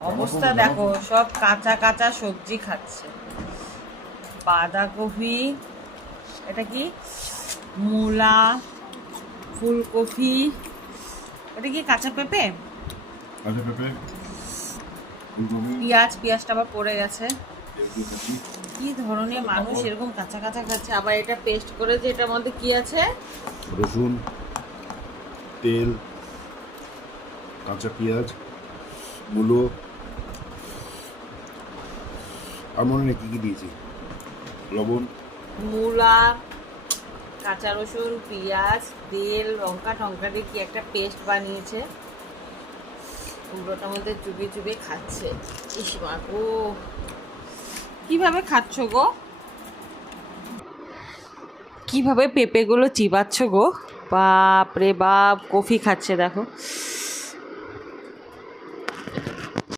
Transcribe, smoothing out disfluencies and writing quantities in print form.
অবস্থা দেখো, সব কাঁচা কাঁচা সবজি খাচ্ছে। বাঁধাকপি, এটা কি, মূলা, ফুলকপি, ওটা কি কাঁচা পেঁপে, কাঁচা পেঁপে, ফুলকপি, পেঁয়াজটা আবার পড়ে গেছে। এগুলো খাচ্ছি। কি ধরনের মানুষ এরকম কাঁচা কাঁচা খাচ্ছে? আবার এটা পেস্ট করেছে, এটার মধ্যে কি আছে? রসুন, তেল, কাঁচা পেঁয়াজ, মূলো, আর মনে নেই কি দিয়েছি, লবণ। মূলা, কাঁচা রসুন, পেঁয়াজ, তেল, লঙ্কা টঙ্কা দিয়ে কি একটা পেস্ট বানিয়েছে, কুমড়োটার মধ্যে চুবিয়ে চুবিয়ে খাচ্ছে। ইস মা গো, কিভাবে খাচ্ছ গো? কিভাবে পেঁপেগুলো চিবাচ্ছ গো? বাপ রে বাপ, কফি খাচ্ছে দেখো।